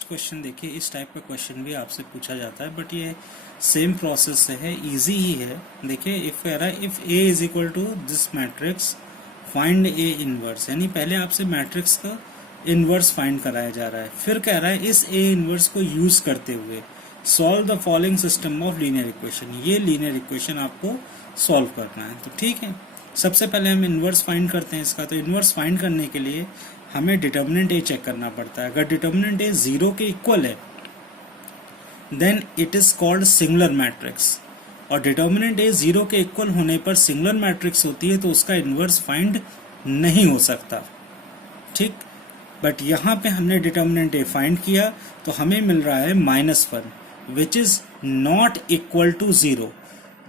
Question देखिए, इस type का क्वेश्चन भी आपसे पूछा जाता है, बट ये सेम प्रोसेस से है, इजी ही है। देखिए, इफ कह रहा है if A is equal to this matrix find A inverse, यानी पहले आपसे मैट्रिक्स का इनवर्स फाइंड कराया जा रहा है। फिर कह रहा है इस ए इनवर्स को यूज करते हुए solve the following system of linear equation, ये लीनियर इक्वेशन आपको सॉल्व करना है। तो ठीक है, सबसे पहले हम इनवर्स फाइंड करते हैं इसका। तो इनवर्स फाइंड करने के लिए हमें डिटर्मिनेंट ए चेक करना पड़ता है। अगर डिटर्मिनेंट ए 0 के इक्वल है then it is called singular matrix, और डिटर्मिनेंट ए 0 के इक्वल होने पर सिंगुलर मैट्रिक्स होती है, तो उसका इनवर्स फाइंड नहीं हो सकता। ठीक, बट यहाँ पे हमने डिटर्मिनेंट ए फाइंड किया तो हमें मिल रहा है -1 which is not equal to 0।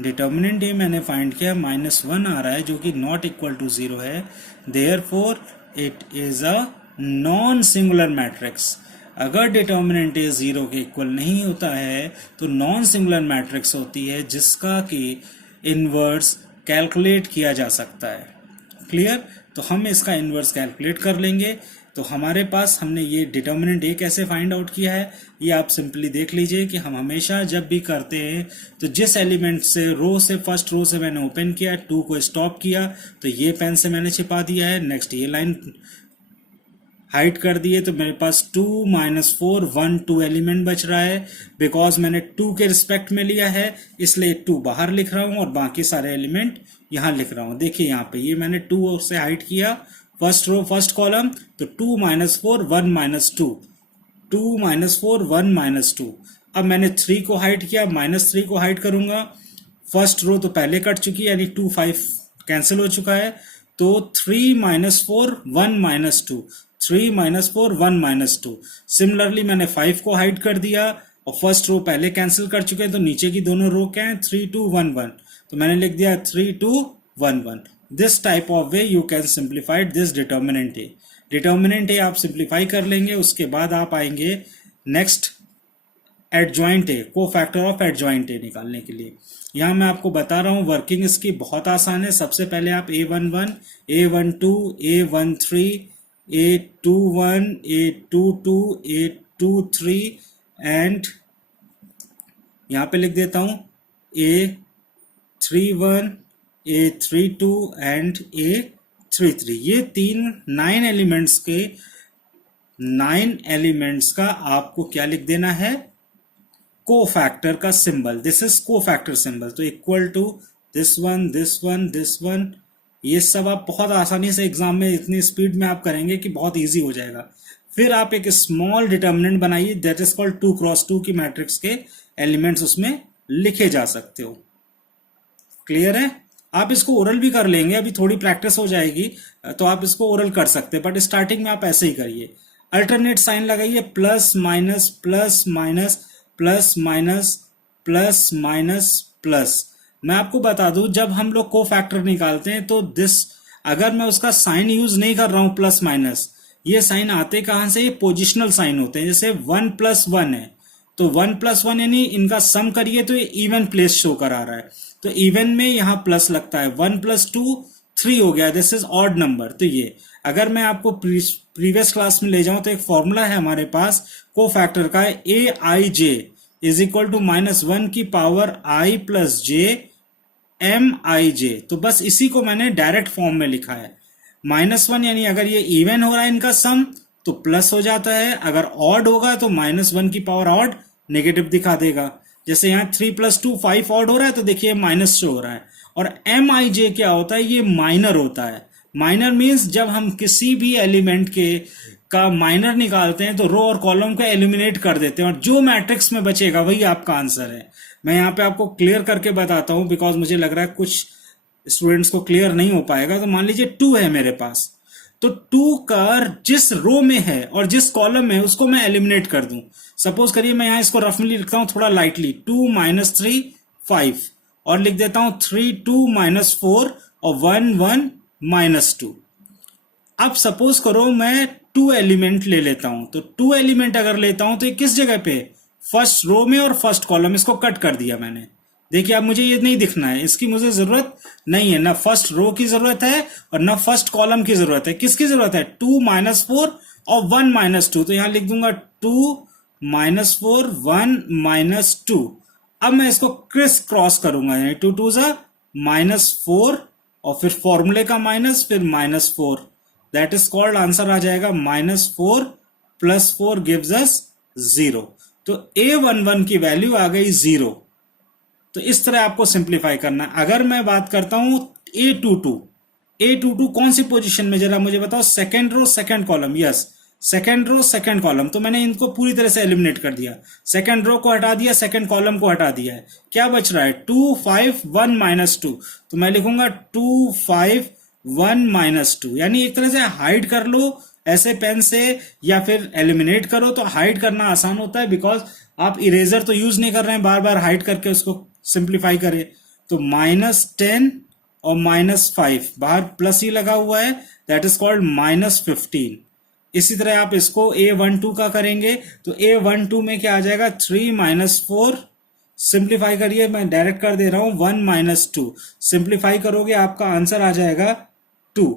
Determinant A मैंने फाइंड किया, -1 आ रहा है जो कि नॉट इक्वल टू 0 है। Therefore it is a non singular matrix. अगर डिटर्मिनेंट ए 0 के इक्वल नहीं होता है तो नॉन सिंगुलर मैट्रिक्स होती है जिसका कि इनवर्स कैलकुलेट किया जा सकता है। क्लियर? तो हम इसका इनवर्स कैलकुलेट कर लेंगे। तो हमारे पास हमने ये डिटर्मिनेंट ए कैसे फाइंड आउट किया है, ये आप सिंपली देख लीजिए कि हम हमेशा जब भी करते हैं तो जिस एलिमेंट से रो से फर्स्ट रो से मैंने ओपन किया, 2 को स्टॉप किया तो ये पेन से मैंने छिपा दिया है। नेक्स्ट ये लाइन हाइड कर दिए तो मेरे पास 2 -4 1 2 एलिमेंट बच रहा है। बिकॉज मैंने 2 के रिस्पेक्ट में लिया है इसलिए 2 बाहर लिख रहा हूं और बाकी सारे एलिमेंट यहां लिख रहा हूं। देखिए यहाँ पे ये मैंने 2 से हाइड किया, फर्स्ट रो फर्स्ट कॉलम, तो 2 -4 1 -2, 2 -4 1 -2। अब मैंने 3 को हाइड किया, -3 को हाइड करूंगा। फर्स्ट रो तो पहले कट चुकी है यानी 2 5 कैंसिल हो चुका है, तो 3 -4 1 -2, 3 -4 1 -2। सिमिलरली मैंने 5 को हाइड कर दिया और फर्स्ट रो पहले कैंसिल कर चुके हैं, तो नीचे की दोनों रो क्या है 3 2 1 1, तो मैंने लिख दिया 3 2 1 1। This type of way you can simplify this determinant A. Determinant A आप सिंप्लीफाई कर लेंगे, उसके बाद आप आएंगे नेक्स्ट एडजॉइंट ए, को फैक्टर ऑफ एडजॉइंट ए निकालने के लिए। यहाँ मैं आपको बता रहा हूँ वर्किंग इसकी बहुत आसान है। सबसे पहले आप A11 A12 A13 A21 A22 A23 and यहाँ पे लिख देता हूँ A31 A32 एंड A33। ये 9 एलिमेंट्स के 9 एलिमेंट्स का आपको क्या लिख देना है, को फैक्टर का symbol. This is cofactor symbol, तो equal to this one this one this one. ये सब आप बहुत आसानी से एग्जाम में इतनी स्पीड में आप करेंगे कि बहुत इजी हो जाएगा। फिर आप एक स्मॉल डिटर्मिनेंट बनाइए, दैट इज कॉल्ड 2 क्रॉस 2 की मैट्रिक्स के एलिमेंट्स उसमें लिखे जा सकते हो। क्लियर है? आप इसको ओरल भी कर लेंगे, अभी थोड़ी प्रैक्टिस हो जाएगी तो आप इसको ओरल कर सकते हैं, बट स्टार्टिंग में आप ऐसे ही करिए। अल्टरनेट साइन लगाइए, plus minus plus minus plus minus plus minus plus. मैं आपको बता दूं, जब हम लोग को फैक्टर निकालते हैं तो दिस, अगर मैं उसका साइन यूज नहीं कर रहा हूं प्लस माइनस, ये साइन आते कहां से, ये पोजिशनल साइन होते हैं। जैसे 1 + 1 है तो 1 + 1 यानी इनका सम करिए तो ये इवन प्लेस शो करा रहा है, तो इवन में यहां प्लस लगता है। 1 + 2 3 हो गया, दिस इज ऑड नंबर। तो ये अगर मैं आपको प्रीवियस क्लास में ले जाऊं तो एक फॉर्मूला है हमारे पास को फैक्टर का, AIJ इज इक्वल टू -1 की पावर I + J MIJ। तो बस इसी को मैंने डायरेक्ट फॉर्म में लिखा है। -1 यानी अगर ये इवन हो रहा है इनका सम तो प्लस हो जाता है, अगर ऑड होगा तो -1 की पावर ऑड नेगेटिव दिखा देगा। जैसे यहाँ 3 + 2 5 ऑड हो रहा है तो देखिए माइनस शो हो रहा है। और MIJ क्या होता है, ये माइनर होता है। माइनर मीन्स जब हम किसी भी एलिमेंट के का माइनर निकालते हैं तो रो और कॉलम को एलिमिनेट कर देते हैं और जो मैट्रिक्स में बचेगा वही आपका आंसर है। मैं यहाँ पे आपको क्लियर करके बताता हूँ बिकॉज मुझे लग रहा है कुछ स्टूडेंट्स को क्लियर नहीं हो पाएगा। तो मान लीजिए 2 है मेरे पास, तो 2 का जिस रो में है और जिस कॉलम में है उसको मैं एलिमिनेट कर दूं। सपोज करिए मैं यहाँ इसको रफली लिखता हूँ थोड़ा लाइटली, 2 - 3 5 और लिख देता हूँ 3 2 -4 और 1 1 -2। अब सपोज करो मैं 2 एलिमेंट ले लेता हूं, तो 2 एलिमेंट अगर लेता हूं तो ये किस जगह पे, फर्स्ट रो में और फर्स्ट कॉलम, इसको कट कर दिया मैंने। देखिए अब मुझे ये नहीं दिखना है, इसकी मुझे जरूरत नहीं है, ना फर्स्ट रो की जरूरत है और ना फर्स्ट कॉलम की जरूरत है। किसकी जरूरत है, 2 - 4 और 1 - 2। तो यहां लिख दूंगा 2 -4 1 -2। अब मैं इसको क्रिस क्रॉस करूंगा, यानी 2 2 ज़ा -4 और फिर फॉर्मूले का माइनस, फिर -4, दैट इज कॉल्ड, आंसर आ जाएगा -4 + 4 गिव्स अस 0। तो A11 की वैल्यू आ गई 0। तो इस तरह आपको सिंप्लीफाई करना है। अगर मैं बात करता हूं A22 कौन सी पोजीशन में, जरा मुझे बताओ। Second row second column, yes, second row second column. तो मैंने इनको पूरी तरह से एलिमिनेट कर दिया, सेकेंड रो को हटा दिया, सेकेंड कॉलम को हटा दिया है। क्या बच रहा है? 2 5 1 -2। तो मैं लिखूंगा 2 5 1 -2, यानी एक तरह से हाइड कर लो ऐसे पेन से, या फिर एलिमिनेट करो। तो हाइड करना आसान होता है, बिकॉज आप इरेजर तो यूज नहीं कर रहे हैं बार बार हाइड करके उसको सिंप्लीफाई करें। तो -10 और -5, बाहर प्लस ही लगा हुआ है, दैट इज कॉल्ड -15। इसी तरह आप इसको A12 का करेंगे, तो A12 में क्या आ जाएगा? 3 -4, सिंप्लीफाई करिए, मैं डायरेक्ट कर दे रहा हूं, 1 -2, सिंप्लीफाई करोगे आपका आंसर आ जाएगा 2।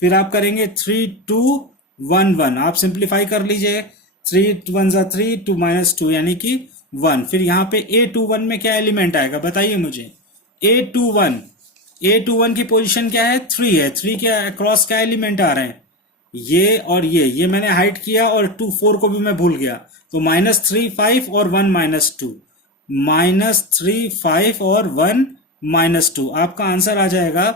फिर आप करेंगे 3 2 1 1, आप सिंप्लीफाई कर लीजिए, 3 1 ज़ा 3, 2 -2 यानी कि 1। फिर यहाँ पे A21 में क्या एलिमेंट आएगा बताइए मुझे। A21 की पोजीशन क्या है? 3 है। 3 के अक्रॉस क्या एलिमेंट आ रहे हैं? ये और ये मैंने हाइड किया, और 2 4 को भी मैं भूल गया। तो -3 5 और 1 -2, -3 5 और 1 -2, आपका आंसर आ जाएगा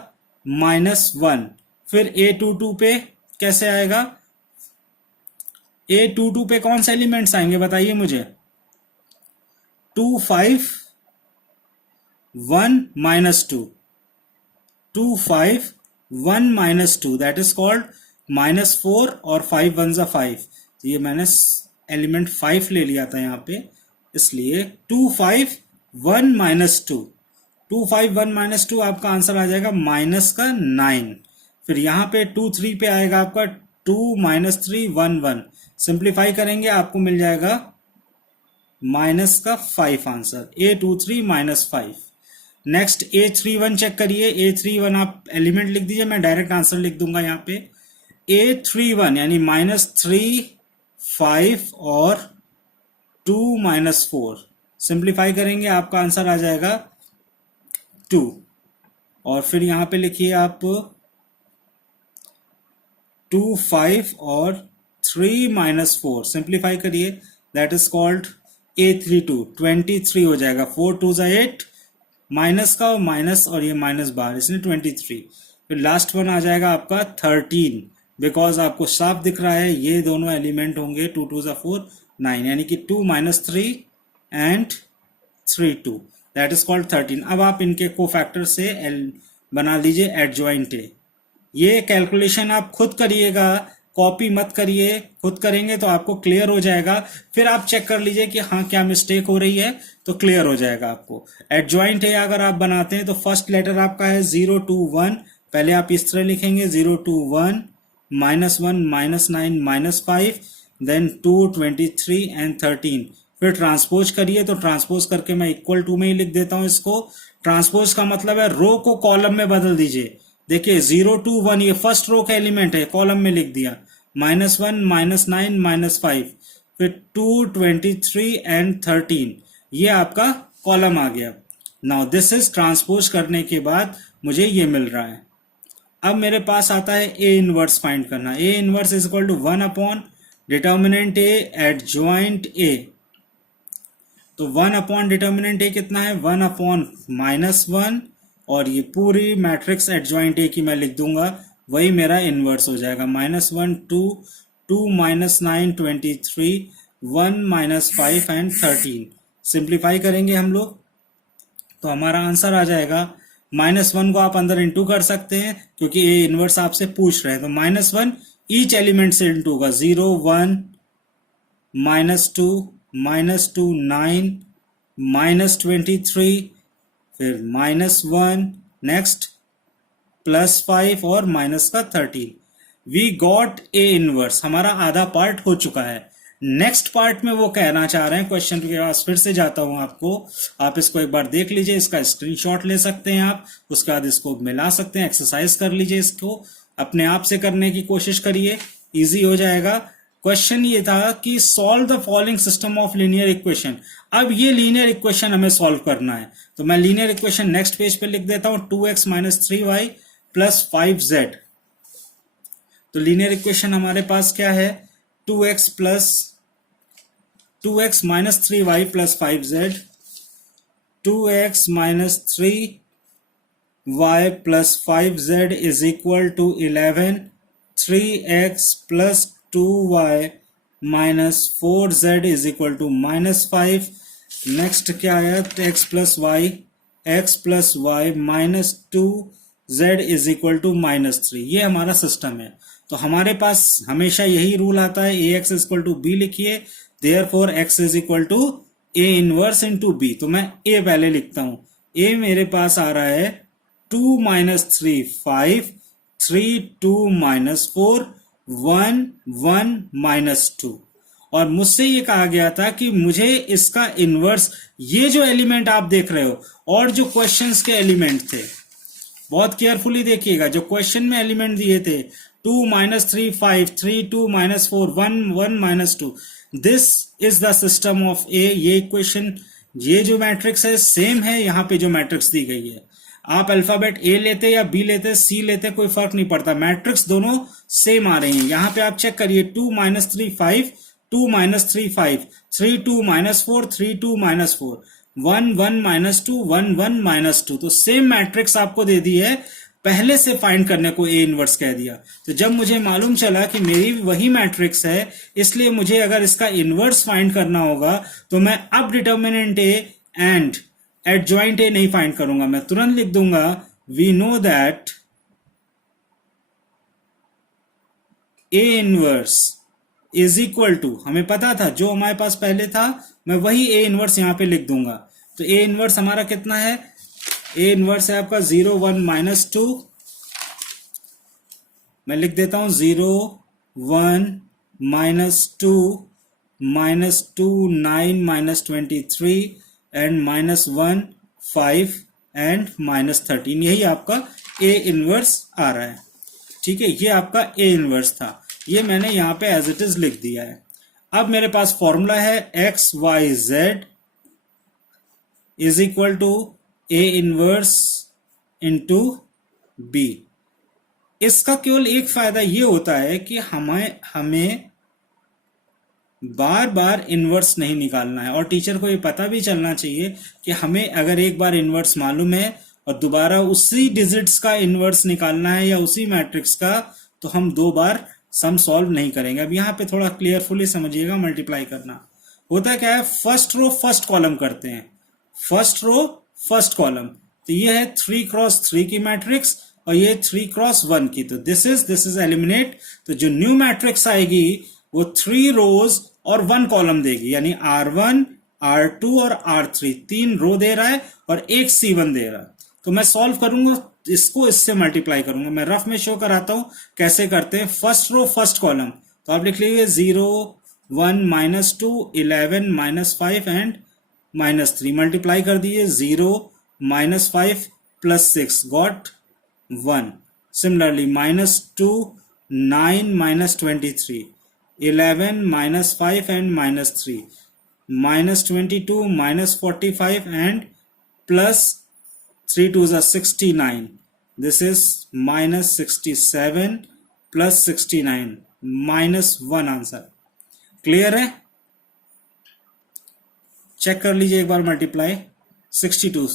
-1। फिर A22 पे कैसे आएगा? A22 पे कौन से एलिमेंट्स आएंगे बताइए मुझे। 2 5 1 -2, 2 5 1 -2, दैट इज कॉल्ड -4 और 5 1 ज़ा 5। तो ये मैंने एलिमेंट 5 ले लिया था यहाँ पे, इसलिए 2 5 1 -2, 2 5 1 -2, आपका आंसर आ जाएगा -9। फिर यहाँ पे 2 3 पे आएगा आपका 2 -3 1 1, सिंप्लीफाई करेंगे आपको मिल जाएगा -5 answer, A23 -5। Next A31 check करिए। A31 आप एलिमेंट लिख दीजिए, मैं डायरेक्ट आंसर लिख दूंगा यहाँ पे। A31 यानी -3 5 और 2 -4, सिंप्लीफाई करेंगे आपका आंसर आ जाएगा 2। और फिर यहाँ पे लिखिए आप 2 5 और 3 -4, सिंप्लीफाई करिए, दैट इज कॉल्ड A32, 23 हो जाएगा। 4 2 ज़ा 8, माइनस का माइनस और ये माइनस बाहर, इसने 23। फिर लास्ट वन आ जाएगा आपका 13, बिकॉज आपको साफ दिख रहा है ये दोनों एलिमेंट होंगे। 2 2 ज़ा 4 9, यानी कि 2 -3 एंड 3 2, दैट इज कॉल्ड 13। अब आप इनके कोफैक्टर से बना लीजिए एडजॉइंट ए। ये कैलकुलेशन आप खुद करिएगा, कॉपी मत करिए, खुद करेंगे तो आपको क्लियर हो जाएगा। फिर आप चेक कर लीजिए कि हाँ क्या मिस्टेक हो रही है, तो क्लियर हो जाएगा आपको। एडजॉइंट है अगर आप बनाते हैं तो फर्स्ट लेटर आपका है 0 2 1, पहले आप इस तरह लिखेंगे 0 2 1 -1 -9 -5, देन 2 23 एंड 13। फिर ट्रांसपोज करिए, तो ट्रांसपोज करके मैं इक्वल टू में ही लिख देता हूं इसको। ट्रांसपोज का मतलब है रो को कॉलम में बदल दीजिए। देखिए 0 2 1 ये फर्स्ट रो का एलिमेंट है, कॉलम में लिख दिया, -1 -9 -5, फिर 2 23 एंड 13, ये आपका कॉलम आ गया। नाउ दिस इज ट्रांसपोज करने के बाद मुझे ये मिल रहा है। अब मेरे पास आता है ए इनवर्स फाइंड करना। A inverse is equal to 1 upon determinant A adjoint A. तो 1 अपॉन डिटर्मिनेंट ए कितना है? 1 अपॉन -1, और ये पूरी मैट्रिक्स एडजॉइंट ए की मैं लिख दूंगा, वही मेरा इनवर्स हो जाएगा। -1 2 2 -9 23 1 -5 एंड 13। सिंप्लीफाई करेंगे हम लोग तो हमारा आंसर आ जाएगा। -1 को आप अंदर इंटू कर सकते हैं क्योंकि ए इनवर्स आपसे पूछ रहे हैं, तो -1 ईच एलिमेंट से इंटू होगा। 0 1 -2 -2 9 -23, फिर -1, नेक्स्ट +5 और -13। वी गॉट ए इनवर्स, हमारा आधा पार्ट हो चुका है। नेक्स्ट पार्ट में वो कहना चाह रहे हैं, क्वेश्चन के पास फिर से जाता हूं आपको, आप इसको एक बार देख लीजिए, इसका स्क्रीनशॉट ले सकते हैं आप, उसके बाद इसको मिला सकते हैं, एक्सरसाइज कर लीजिए, इसको अपने आप से करने की कोशिश करिए, इजी हो जाएगा। क्वेश्चन ये था कि solve the following system of linear equation. अब ये लीनियर इक्वेशन हमें सॉल्व करना है, तो मैं लीनियर इक्वेशन नेक्स्ट पेज पे लिख देता हूं, 2x minus 3y plus 5z। तो लीनियर इक्वेशन हमारे पास क्या है, 2x minus 3y plus 5z, 2x minus 3y plus 5z is equal to 11, 3x plus 2y minus 4z is equal to minus 5। Next क्या आया, x plus y minus 2z is equal to minus 3। ये हमारा system है। तो हमारे पास हमेशा यही rule आता है, ax is equal to B लिखिए, therefore x is equal to a inverse into b। तो मैं a पहले लिखता हूं, a मेरे पास आ रहा है 2 माइनस 3 5, 3 2 माइनस 4, 1 1 माइनस 2। और मुझसे ये कहा गया था कि मुझे इसका इनवर्स, ये जो एलिमेंट आप देख रहे हो और जो क्वेश्चंस के एलिमेंट थे, बहुत केयरफुली देखिएगा, जो क्वेश्चन में एलिमेंट दिए थे 2 minus 3 5, 3 2 minus 4, 1 1 minus 2, this is the system of A. ये इक्वेशन, ये जो मैट्रिक्स है सेम है यहाँ पे जो मैट्रिक्स दी गई है। आप अल्फाबेट ए लेते या बी लेते, सी लेते, कोई फर्क नहीं पड़ता, मैट्रिक्स दोनों सेम आ रही हैं। यहाँ पे आप चेक करिए, 2 minus 3 5, 2 minus 3 5, 3 2 minus 4, 3 2 minus 4, 1 1 minus 2, 1 1 minus 2। तो सेम मैट्रिक्स आपको दे दी है, पहले से फाइंड करने को ए इनवर्स कह दिया। तो जब मुझे मालूम चला कि मेरी वही मैट्रिक्स है, इसलिए मुझे अगर इसका इनवर्स फाइंड करना होगा तो मैं अब determinant A and adjoint A नहीं फाइंड करूंगा, मैं तुरंत लिख दूंगा we know that A inverse is equal to, हमें पता था जो हमारे पास पहले था, मैं वही ए इनवर्स यहां पे लिख दूंगा। तो ए इनवर्स हमारा कितना है, ए इनवर्स है आपका 0 1 माइनस 2, मैं लिख देता हूं 0 1 minus 2 minus 2 9 minus 23 and minus 1 5 and minus 13। यही आपका ए इनवर्स आ रहा है। ठीक है, ये आपका ए इनवर्स था, ये मैंने यहां पे एज इट इज लिख दिया है। अब मेरे पास फॉर्मूला है x y z is equal to A inverse into B. इसका केवल एक फायदा ये होता है कि हमें बार बार इनवर्स नहीं निकालना है, और टीचर को ये पता भी चलना चाहिए कि हमें अगर एक बार इनवर्स मालूम है और दोबारा उसी डिजिट्स का इनवर्स निकालना है या उसी मैट्रिक्स का, तो हम 2 बार सम सॉल्व नहीं करेंगे। अब यहाँ पे थोड़ा क्लियरफुली समझिएगा, मल्टीप्लाई करना होता क्या है, फर्स्ट रो फर्स्ट कॉलम करते हैं, फर्स्ट रो फर्स्ट कॉलम। तो ये है 3 क्रॉस 3 की मैट्रिक्स और ये 3 क्रॉस 1 की, तो दिस इज एलिमिनेट। तो जो न्यू मैट्रिक्स आएगी वो 3 रोज और 1 कॉलम देगी, यानी R1 R2 और R3, 3 रो दे रहा है और 1 C1 दे रहा है। तो मैं सॉल्व करूंगा इसको, इससे मल्टीप्लाई करूंगा। मैं रफ में शो कराता हूं कैसे करते हैं। फर्स्ट रो फर्स्ट कॉलम, तो आप लिख लीजिए 0 1 minus 2 11 minus 5 and minus 3, multiply कर दीजिए 0 minus 5 plus 6 got 1। Similarly minus 2 9 minus 23, 11 minus 5 and minus 3, minus 22 minus 45 and plus 3 2s are 69. This is minus 67 plus 69 minus 1 answer. Clear है, check कर लीजिए एक बार मल्टीप्लाई, 62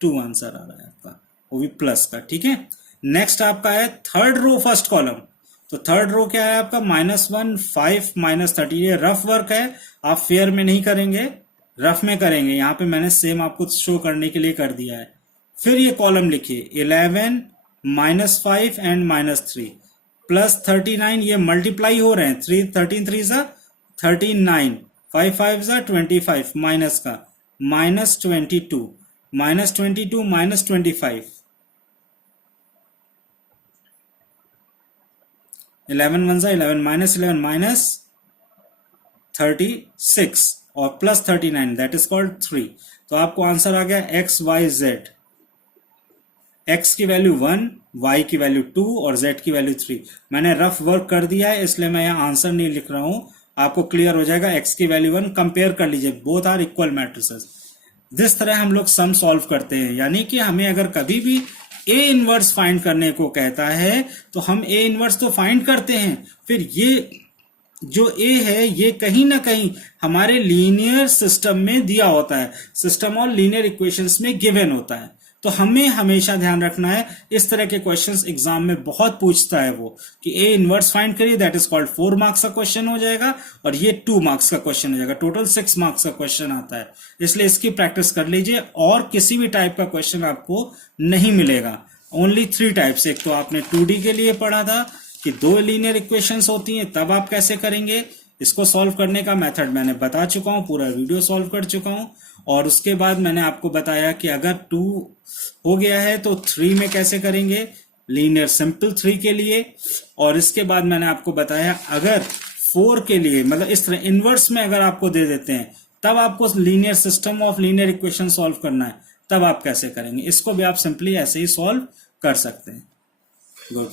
2 आंसर आ रहा है आपका, वो भी प्लस का। ठीक है, नेक्स्ट आपका है थर्ड रो फर्स्ट कॉलम। तो थर्ड रो क्या है आपका, माइनस 1 5 माइनस 30। ये रफ वर्क है, आप फेयर में नहीं करेंगे, रफ में करेंगे। यहाँ पे मैंने सेम आपको शो करने के लिए कर दिया है। फिर ये कॉलम लिखिए 11 माइनस 5 एंड माइनस 3 प्लस 39, ये मल्टीप्लाई हो रहे हैं, 3 13 3 सा 39, 5 5 सा 25 माइनस का माइनस 22 माइनस 22 माइनस 25, 11 1 सा 11 माइनस 11 माइनस 36 और प्लस 39, दैट इज कॉल्ड 3। तो आपको आंसर आ गया एक्स वाई जेड। x की वैल्यू 1, y की वैल्यू 2 और z की वैल्यू 3। मैंने रफ वर्क कर दिया है, इसलिए मैं यहाँ आंसर नहीं लिख रहा हूं, आपको क्लियर हो जाएगा। x की वैल्यू 1, कंपेयर कर लीजिए, बोथ आर इक्वल मैट्रिसेस। जिस तरह हम लोग सम सॉल्व करते हैं, यानी कि हमें अगर कभी भी ए इनवर्स फाइंड करने को कहता है तो हम ए इनवर्स तो फाइंड करते हैं, फिर ये जो ए है ये कहीं ना कहीं हमारे लीनियर सिस्टम में दिया होता है, सिस्टम और लीनियर इक्वेशंस में गिवन होता है। तो हमें हमेशा ध्यान रखना है, इस तरह के क्वेश्चंस एग्जाम में बहुत पूछता है वो, कि ए इनवर्स फाइंड करिए, दैट इज कॉल्ड 4 मार्क्स का क्वेश्चन हो जाएगा, और ये 2 मार्क्स का क्वेश्चन हो जाएगा, टोटल 6 मार्क्स का क्वेश्चन आता है। इसलिए इसकी प्रैक्टिस कर लीजिए, और किसी भी टाइप का क्वेश्चन आपको नहीं मिलेगा। Only 3 types. एक तो आपने 2D के लिए पढ़ा था कि 2 लीनियर इक्वेशंस होती हैं, तब आप कैसे करेंगे, इसको सॉल्व करने का मेथड मैंने बता चुका हूं, पूरा वीडियो सॉल्व कर चुका हूं। और उसके बाद मैंने आपको बताया कि अगर 2 हो गया है तो 3 में कैसे करेंगे, लीनियर सिंपल 3 के लिए। और इसके बाद मैंने आपको बताया अगर 4 के लिए, मतलब इस तरह इनवर्स में अगर आपको दे देते हैं, तब आपको linear system of linear equation solve करना है, तब आप कैसे करेंगे। इसको भी आप सिंपली ऐसे ही सॉल्व कर सकते हैं। गुड।